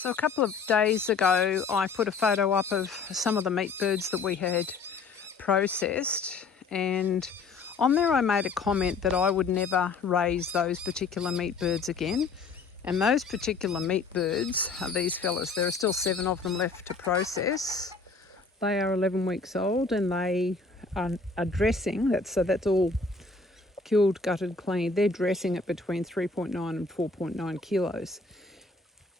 So a couple of days ago, I put a photo up of some of the meat birds that we had processed, and on there I made a comment that I would never raise those particular meat birds again. And those particular meat birds are these fellas. There are still 7 of them left to process. They are 11 weeks old and they are dressing, that's all killed, gutted, cleaned. They're dressing at between 3.9 and 4.9 kilos.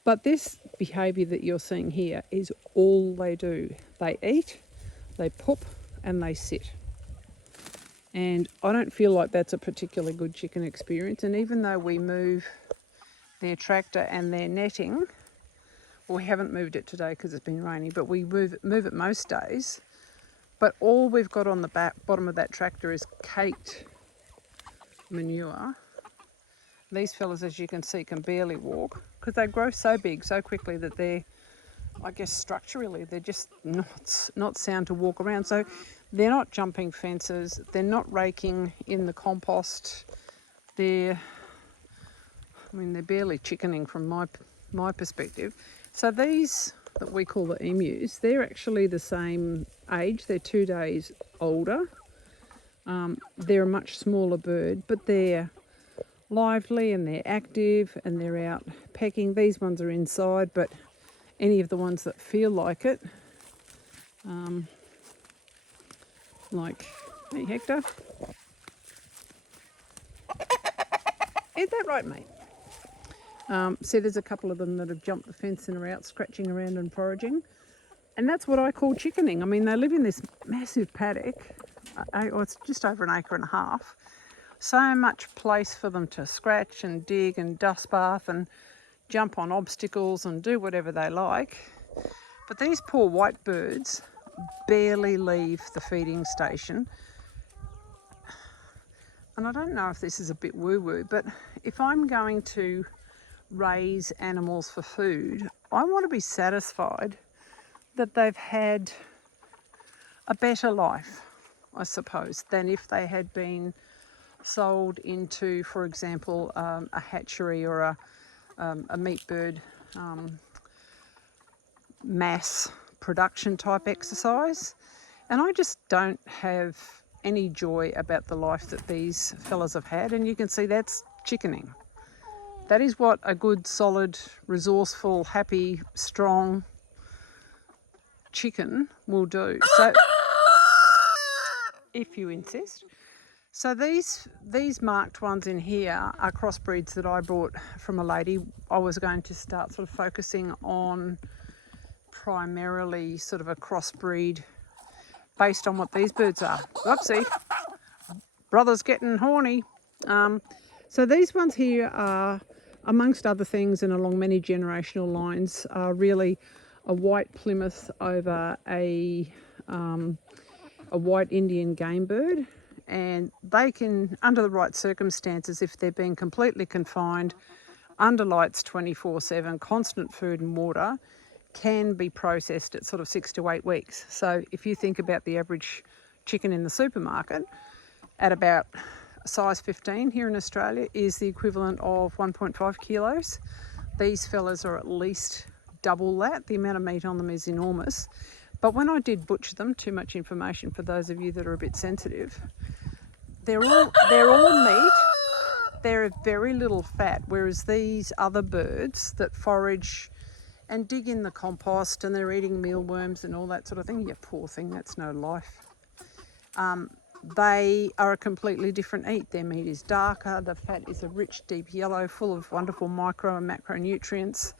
But this behaviour that you're seeing here is all they do. They eat, they poop, and they sit. And I don't feel like that's a particularly good chicken experience. And even though we move their tractor and their netting, well, we haven't moved it today because it's been raining, but we move it most days. But all we've got on the bottom of that tractor is caked manure. These fellas, as you can see, can barely walk because they grow so big so quickly that they're, I guess structurally, they're just not sound to walk around. So they're not jumping fences, they're not raking in the compost. They're barely chickening from my perspective. So these that we call the emus, they're actually the same age. They're 2 days older. They're a much smaller bird, but they're lively and they're active and they're out pecking. These ones are inside, but any of the ones that feel like it, like, hey Hector, is that right, mate? See, there's a couple of them that have jumped the fence and are out scratching around and foraging. And that's what I call chickening. I mean, they live in this massive paddock. It's just over an acre and a half. So much place for them to scratch and dig and dust bath and jump on obstacles and do whatever they like. But these poor white birds barely leave the feeding station. And I don't know if this is a bit woo-woo, but if I'm going to raise animals for food, I want to be satisfied that they've had a better life, I suppose, than if they had been sold into, for example, a hatchery or a meat bird mass production type exercise. And I just don't have any joy about the life that these fellas have had. And you can see that's chickening. That is what a good, solid, resourceful, happy, strong chicken will do. So, if you insist. So these marked ones in here are crossbreeds that I bought from a lady. I was going to start sort of focusing on primarily sort of a crossbreed based on what these birds are. Whoopsie, brother's getting horny. So these ones here are, amongst other things and along many generational lines, are really a white Plymouth over a white Indian game bird. And they can, under the right circumstances, if they're being completely confined, under lights 24/7, constant food and water, can be processed at sort of 6 to 8 weeks. So if you think about the average chicken in the supermarket, at about size 15 here in Australia is the equivalent of 1.5 kilos. These fellas are at least double that. The amount of meat on them is enormous. But when I did butcher them, too much information for those of you that are a bit sensitive, they're all meat. They're very little fat, whereas these other birds that forage and dig in the compost and they're eating mealworms and all that sort of thing, you poor thing, that's no life. They are a completely different eat. Their meat is darker, the fat is a rich deep yellow, full of wonderful micro and macronutrients.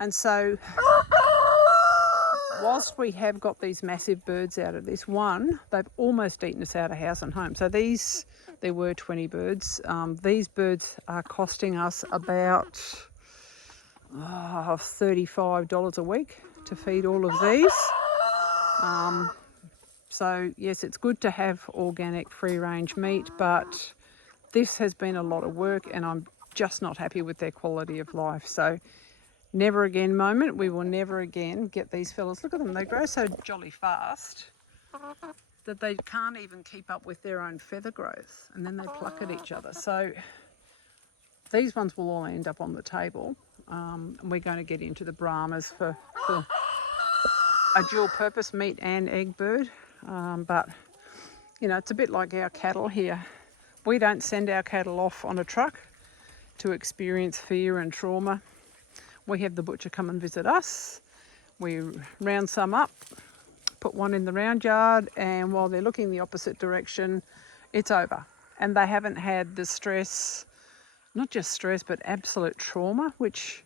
And so, whilst we have got these massive birds out of this one, they've almost eaten us out of house and home. So there were 20 birds. These birds are costing us about $35 a week to feed all of these. So yes, it's good to have organic free range meat, but this has been a lot of work and I'm just not happy with their quality of life. So never again moment. We will never again get these fellas. Look at them, they grow so jolly fast that they can't even keep up with their own feather growth, and then they pluck at each other. So these ones will all end up on the table. And we're going to get into the Brahmas for a dual purpose meat and egg bird. But, you know, it's a bit like our cattle here. We don't send our cattle off on a truck to experience fear and trauma. We have the butcher come and visit us. We round some up, put one in the round yard, and while they're looking the opposite direction, it's over. And they haven't had the stress, not just stress, but absolute trauma, which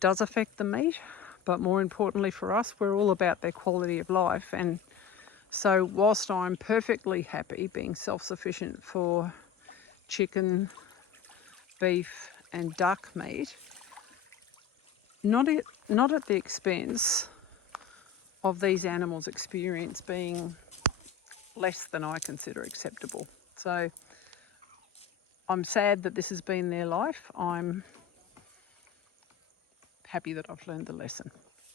does affect the meat. But more importantly for us, we're all about their quality of life. And so whilst I'm perfectly happy being self-sufficient for chicken, beef and duck meat, not at the expense of these animals' experience being less than I consider acceptable. So I'm sad that this has been their life. I'm happy that I've learned the lesson.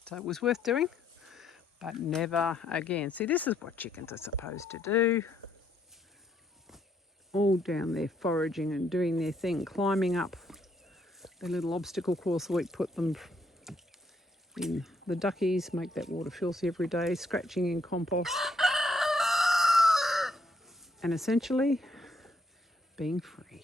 So it was worth doing, but never again. See, this is what chickens are supposed to do. All down there foraging and doing their thing, climbing up their little obstacle course that we put them in. The duckies make that water filthy every day, scratching in compost, and essentially being free.